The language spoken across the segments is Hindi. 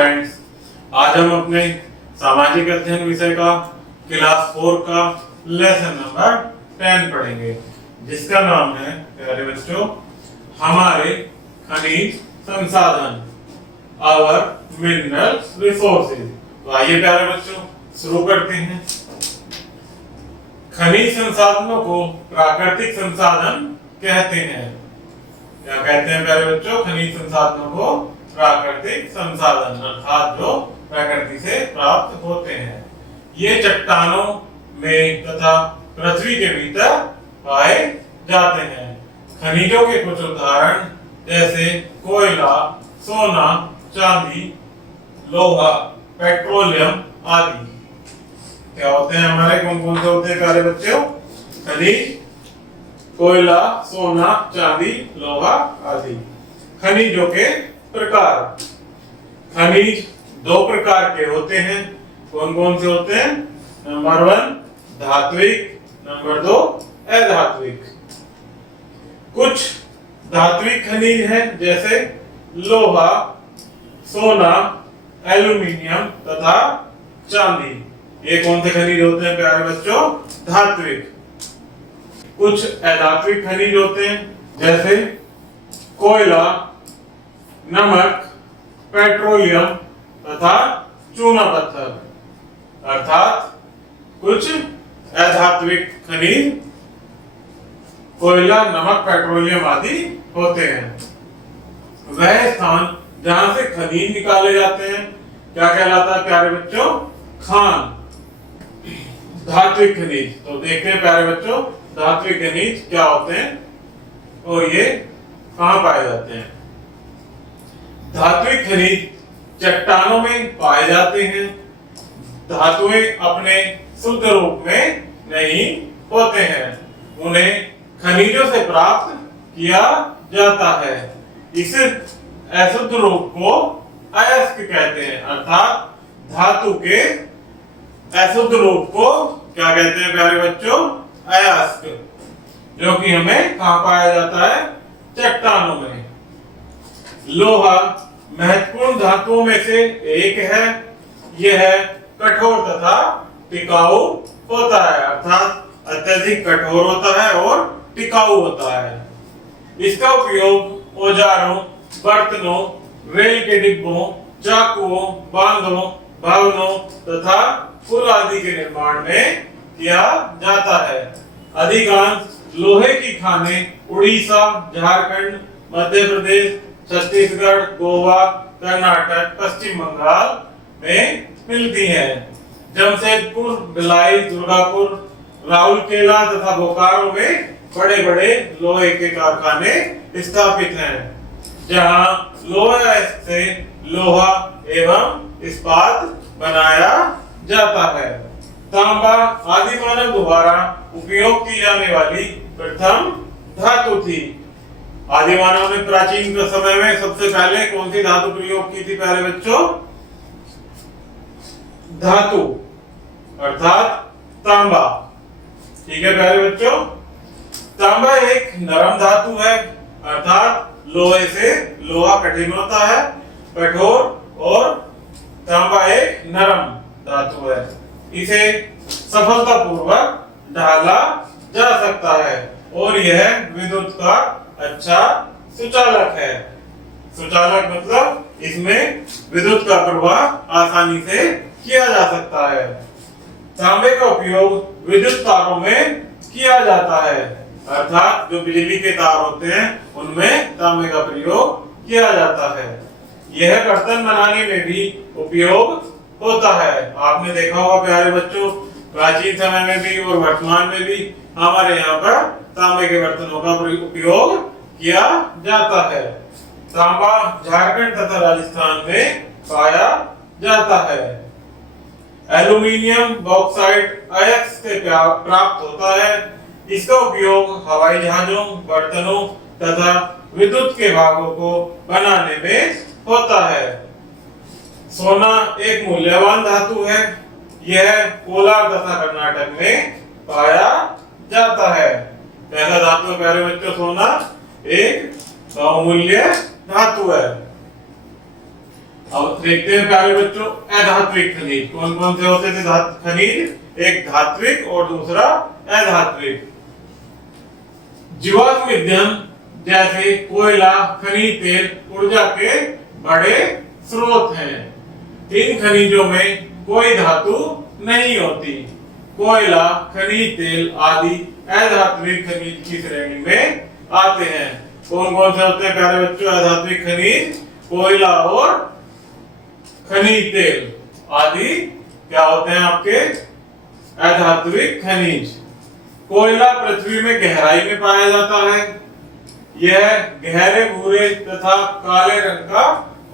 फ्रेंड्स, आज हम अपने सामाजिक अध्ययन विषय का क्लास 4 का लेसन नंबर 10 पढ़ेंगे, जिसका नाम है प्यारे बच्चों हमारे खनिज संसाधन, आवर मिनरल रिसोर्सेज। तो आइए प्यारे बच्चों शुरू करते हैं। खनिज संसाधनों को प्राकृतिक संसाधन कहते हैं। क्या कहते हैं प्यारे बच्चों? खनिज संसाधनों को प्राकृतिक संसाधन, अर्थात जो प्रकृति से प्राप्त होते हैं। ये चट्टानों में तथा पृथ्वी के भीतर पाए जाते हैं। खनिजों के कुछ उदाहरण जैसे कोयला, सोना, चांदी, लोहा, पेट्रोलियम आदि। क्या होते हैं हमारे? कौन कौन से होते हैं प्यारे बच्चों? खनिज, कोयला, सोना, चांदी, लोहा आदि। खनिजों के प्रकार। खनिज दो प्रकार के होते हैं। कौन कौन से होते हैं? नंबर 1 धात्विक, नंबर 2 अधात्विक। कुछ धात्विक खनिज हैं जैसे लोहा, सोना, एल्यूमीनियम तथा चांदी। ये कौन से खनिज होते हैं प्यारे बच्चों? धात्विक। कुछ अधात्विक खनिज होते हैं जैसे कोयला, नमक, पेट्रोलियम तथा चूना पत्थर। अर्थात कुछ अधात्विक खनिज कोयला, नमक, पेट्रोलियम आदि होते हैं। वह स्थान जहां से खनिज निकाले जाते हैं क्या कहलाता है प्यारे बच्चों? खान। धात्विक खनिज। तो देखते हैं प्यारे बच्चों धात्विक खनिज क्या होते हैं और ये कहां पाए जाते हैं। धात्विक खनिज चट्टानों में पाए जाते हैं। धातुएं अपने शुद्ध रूप में नहीं होते हैं, उन्हें खनिजों से प्राप्त किया जाता है। इस अशुद्ध रूप को अयस्क कहते हैं, अर्थात धातु के अशुद्ध रूप को क्या कहते हैं प्यारे बच्चों? अयस्क, जो कि हमें कहां पाया जाता है? चट्टानों में। लोहा महत्वपूर्ण धातुओं में से एक है। यह कठोर तथा टिकाऊ होता है, अर्थात अत्यधिक कठोर होता है और टिकाऊ होता है। इसका उपयोग औजारों, बर्तनों, रेल के डिब्बों, चाकुओं, बांधों, भवनों तथा पुल आदि के निर्माण में किया जाता है। अधिकांश लोहे की खानें उड़ीसा, झारखंड, मध्य प्रदेश, छत्तीसगढ़, गोवा, कर्नाटक, पश्चिम बंगाल में मिलती हैं। जमशेदपुर, भिलाई, दुर्गापुर, राउरकेला तथा बोकारो में बड़े-बड़े लोहे के कारखाने स्थापित हैं, जहां लोहा से लोहा एवं इस्पात बनाया जाता है। तांबा आदि मानव द्वारा उपयोग की जाने वाली प्रथम धातु थी। आदि मानव ने प्राचीन समय में सबसे पहले कौन सी धातु प्रयोग की थी प्यारे बच्चों? धातु, अर्थात तांबा। ठीक है प्यारे बच्चों, तांबा एक नरम धातु है, अर्थात लोहे से लोहा कठिन होता है, कठोर, और तांबा एक नरम धातु है। इसे सफलतापूर्वक ढाला जा सकता है और यह विद्युत का अच्छा सुचालक है। सुचालक मतलब इसमें विद्युत का प्रवाह आसानी से किया जा सकता है। तांबे का उपयोग विद्युत तारों में किया जाता है, अर्थात जो बिजली के तार होते हैं उनमें तांबे का प्रयोग किया जाता है। यह बर्तन बनाने में भी उपयोग होता है। आपने देखा होगा प्यारे बच्चों प्राचीन समय में भी और वर्तमान में भी हमारे यहाँ पर तांबे के बर्तनों का उपयोग किया जाता है। तांबा झारखंड तथा राजस्थान में पाया जाता है। एल्यूमीनियम बॉक्साइट अयस्क से प्राप्त होता है। इसका उपयोग हवाई जहाजों, बर्तनों तथा विद्युत के भागों को बनाने में होता है। सोना एक मूल्यवान धातु है। यह कोलार तथा कर्नाटक में पाया जाता है। कैसा धातु है प्यारे बच्चों? सोना एक बहुमूल्य धातु है। अब देखते हैं प्यारे बच्चों अधात्विक खनिज कौन कौन से होते थे खनिज, एक धात्विक और दूसरा अधात्विक। जीवाश्म ईंधन जैसे कोयला, खनिज तेल ऊर्जा के बड़े स्रोत हैं। इन खनिजों में कोई धातु नहीं होती। कोयला, खनिज तेल आदि अधात्विक खनिज की श्रेणी में आते हैं। कौन कौन से होते हैं प्यारे बच्चों अधात्विक खनिज? कोयला और खनिज तेल आदि क्या होते हैं आपके अधात्विक खनिज। कोयला पृथ्वी में गहराई में पाया जाता है। यह गहरे भूरे तथा काले रंग का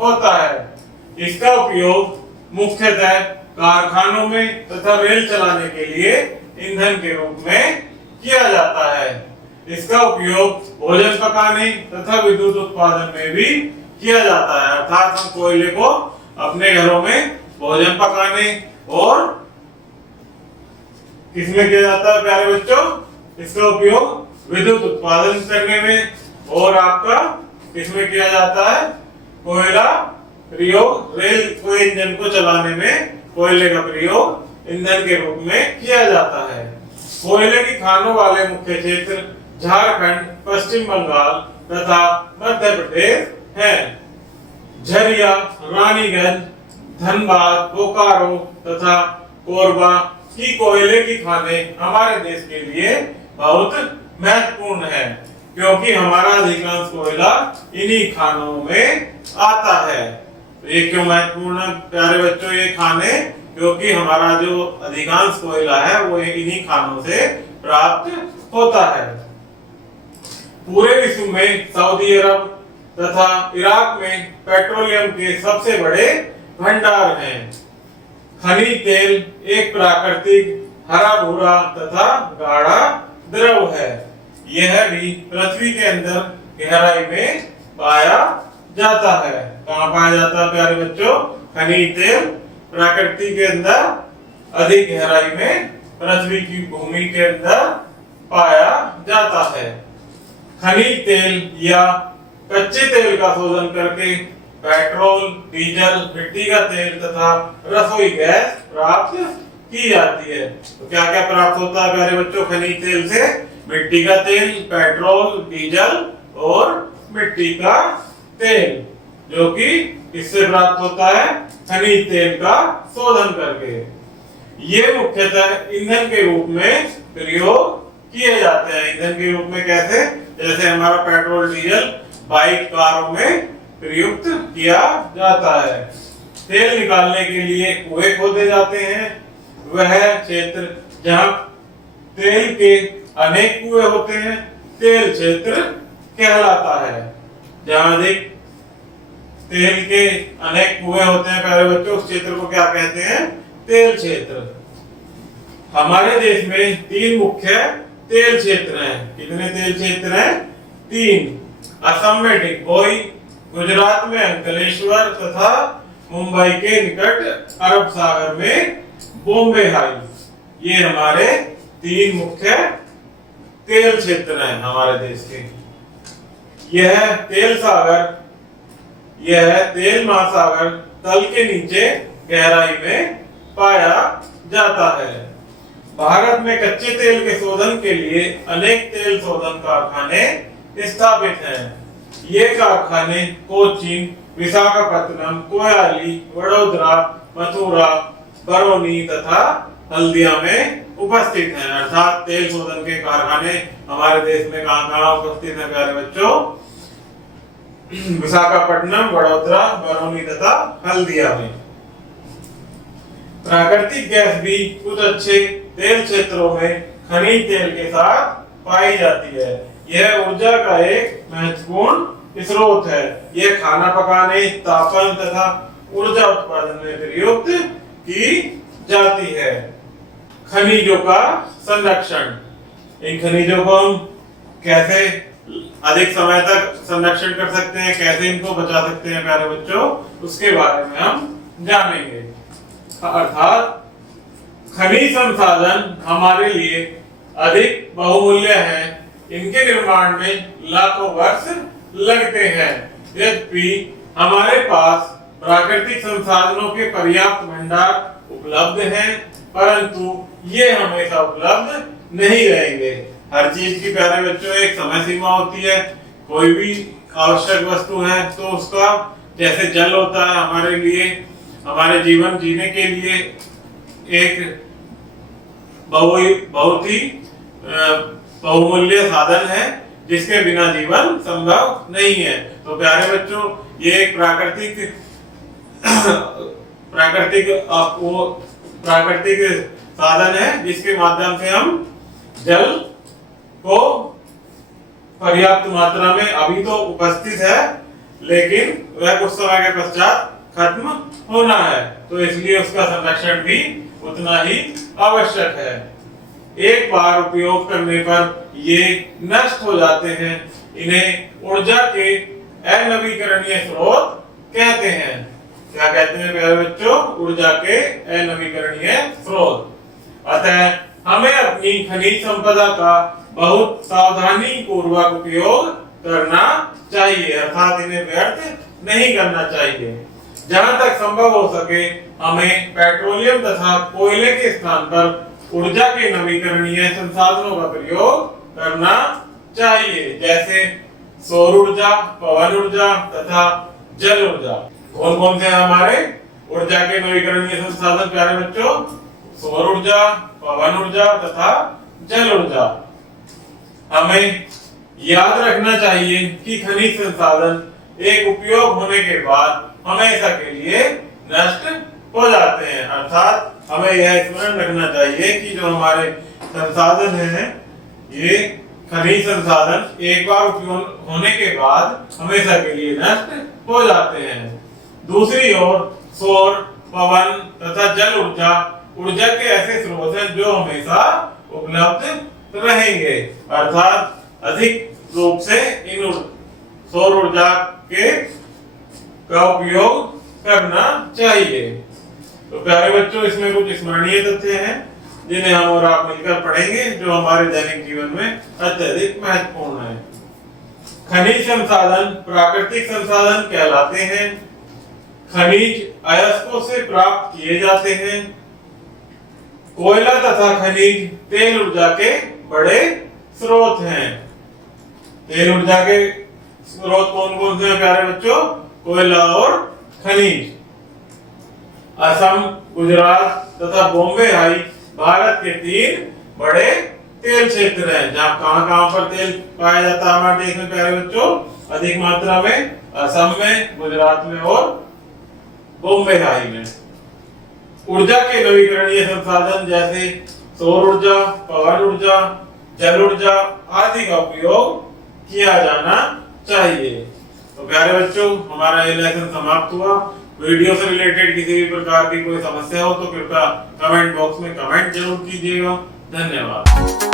होता है। इसका उपयोग मुख्यतः कारखानों में तथा रेल चलाने के लिए ईंधन के रूप में किया जाता है। इसका उपयोग भोजन पकाने तथा विद्युत उत्पादन में भी किया जाता है। अर्थात हम कोयले को अपने घरों में भोजन पकाने और किसमें किया जाता है प्यारे बच्चों? इसका उपयोग विद्युत उत्पादन करने में और आपका किसमें किया जाता है? कोयला प्रयोग रेल को इंजन को चलाने में कोयले का प्रयोग ईंधन के रूप में किया जाता है। कोयले की खानों वाले मुख्य क्षेत्र झारखंड, पश्चिम बंगाल तथा मध्य प्रदेश हैं। झरिया, रानीगंज, धनबाद, बोकारो तथा कोरबा की कोयले की खानें हमारे देश के लिए बहुत महत्वपूर्ण है, क्योंकि हमारा अधिकांश कोयला इन्हीं खानों में आता है। तो ये क्यों महत्वपूर्ण है प्यारे बच्चों ये खाने? क्योंकि हमारा जो अधिकांश कोयला है वो इन्हीं खानों से प्राप्त होता है। पूरे विश्व में सऊदी अरब तथा इराक में पेट्रोलियम के सबसे बड़े भंडार हैं। खनिज तेल एक प्राकृतिक हरा भूरा तथा गाढ़ा द्रव है। यह भी पृथ्वी के अंदर गहराई में पाया जाता है। कहाँ पाया जाता है प्यारे बच्चों? खनिज तेल प्रकृति के अंदर अधिक गहराई में पृथ्वी की भूमि के अंदर पाया जाता है। खनिज तेल या कच्चे तेल का शोधन करके पेट्रोल, डीजल, मिट्टी का तेल तथा रसोई गैस प्राप्त की जाती है। तो क्या क्या प्राप्त होता है प्यारे बच्चों खनिज तेल से? मिट्टी का तेल, पेट्रोल, डीजल और मिट्टी का तेल, जो कि इससे प्राप्त होता है खनिज तेल का शोधन करके। ये मुख्यतः ईंधन के रूप में प्रयोग किए जाते हैं। ईंधन के रूप में कैसे? जैसे हमारा पेट्रोल, डीजल बाइक, कारों में प्रयुक्त किया जाता है। तेल निकालने के लिए कुएं खोदे जाते हैं। वह क्षेत्र जहां तेल के अनेक कुएं होते हैं तेल क्षेत्र कहलाता है। जहां अधिक तेल के अनेक कुएं होते हैं प्यारे बच्चों उस क्षेत्र को क्या कहते हैं? तेल क्षेत्र। हमारे देश में 3 मुख्य तेल क्षेत्र हैं। कितने तेल क्षेत्र हैं? 3। असम में डिगबोई, गुजरात में अंकलेश्वर तथा मुंबई के निकट अरब सागर में बॉम्बे हाई। ये हमारे 3 मुख्य तेल क्षेत्र हैं हमारे देश के। यह तेल महासागर तल के नीचे गहराई में पाया जाता है। भारत में कच्चे तेल के शोधन के लिए अनेक तेल शोधन कारखाने स्थापित हैं। ये कारखाने कोचीन, विशाखापत्तनम, कोयाली, वडोदरा, मथुरा, बरौनी तथा हल्दिया में उपस्थित हैं। अर्थात तेल शोधन के कारखाने हमारे देश में कहाँ उपस्थित हैं प्यारे बच्चों? विशाखापट्टनम, वडोदरा, बरौनी तथा हल्दिया में। प्राकृतिक गैस भी कुछ अच्छे तेल क्षेत्रों में खनिज तेल के साथ पाई जाती है। यह ऊर्जा का एक महत्वपूर्ण स्रोत है। यह खाना पकाने, तापन तथा ऊर्जा उत्पादन में प्रयुक्त की जाती है। खनिजों का संरक्षण। इन खनिजों को हम कैसे अधिक समय तक संरक्षण कर सकते हैं, कैसे इनको बचा सकते हैं प्यारे बच्चों, उसके बारे में हम जानेंगे। अर्थात खनिज संसाधन हमारे लिए अधिक बहुमूल्य है। इनके निर्माण में लाखों वर्ष लगते हैं। यद्यपि हमारे पास प्राकृतिक संसाधनों के पर्याप्त भंडार उपलब्ध हैं, परंतु ये हमेशा उपलब्ध नहीं रहेंगे। हर चीज की प्यारे बच्चों एक समय सीमा होती है। कोई भी आवश्यक वस्तु है तो उसका, जैसे जल होता है हमारे लिए, हमारे जीवन जीने के लिए एक बहुत ही बहुमूल्य साधन है, जिसके बिना जीवन संभव नहीं है। तो प्यारे बच्चों, ये एक प्राकृतिक साधन है, जिसके माध्यम से हम जल को पर्याप्त मात्रा में अभी तो उपस्थित है, लेकिन वह कुछ समय के पश्चात खत्म होना है, तो इसलिए उसका संरक्षण भी उतना ही आवश्यक है। एक बार उपयोग करने पर ये नष्ट हो जाते हैं। इन्हें ऊर्जा के अनवीकरणीय स्रोत कहते हैं। क्या कहते हैं प्यारे बच्चों? ऊर्जा के अनवीकरणीय स्रोत। अतः हमें अपनी खनिज संपदा का बहुत सावधानी पूर्वक उपयोग करना चाहिए, अर्थात इन्हें व्यर्थ नहीं करना चाहिए। जहां तक संभव हो सके हमें पेट्रोलियम तथा कोयले के स्थान पर ऊर्जा के नवीकरणीय संसाधनों का प्रयोग करना चाहिए, जैसे सौर ऊर्जा, पवन ऊर्जा तथा जल ऊर्जा। कौन कौन से हमारे ऊर्जा के नवीकरणीय संसाधन प्यारे बच्चों? सौर ऊर्जा, पवन ऊर्जा तथा जल ऊर्जा। हमें याद रखना चाहिए कि खनिज संसाधन एक उपयोग होने के बाद हमेशा के लिए नष्ट हो जाते हैं, अर्थात हमें यह स्मरण रखना चाहिए कि जो हमारे संसाधन हैं, ये खनिज संसाधन एक बार उपयोग होने के बाद हमेशा के लिए नष्ट हो जाते हैं। दूसरी ओर सौर, पवन तथा जल ऊर्जा के ऐसे स्रोत हैं जो हमेशा उपलब्ध रहेंगे, अर्थात अधिक रूप से इन सौर ऊर्जा का उपयोग करना चाहिए। तो प्यारे बच्चों, इसमें कुछ स्मरणीय तथ्य हैं जिन्हें हम और आप मिलकर पढ़ेंगे, जो हमारे दैनिक जीवन में अत्यधिक महत्वपूर्ण है। खनिज संसाधन प्राकृतिक संसाधन कहलाते हैं। खनिज अयस्कों से प्राप्त किए जाते हैं। कोयला तथा खनिज तेल ऊर्जा के बड़े स्रोत हैं। तेल ऊर्जा के स्रोत कौन कौन से हैं प्यारे बच्चों? कोयला और खनिज। असम, गुजरात तथा बॉम्बे हाई भारत के 3 बड़े तेल क्षेत्र हैं। जहाँ कहाँ पर तेल पाया जाता है हमारे देश में प्यारे बच्चों? अधिक मात्रा में असम में, गुजरात में और बॉम्बे हाई में। ऊर्जा के नवीकरणीय संसाधन जैसे सौर ऊर्जा, पवन ऊर्जा, जल ऊर्जा आदि का उपयोग किया जाना चाहिए। तो प्यारे बच्चों, हमारा ये लेसन समाप्त हुआ। वीडियो से रिलेटेड किसी भी प्रकार की कोई समस्या हो तो कृपया कमेंट बॉक्स में कमेंट जरूर कीजिएगा। धन्यवाद।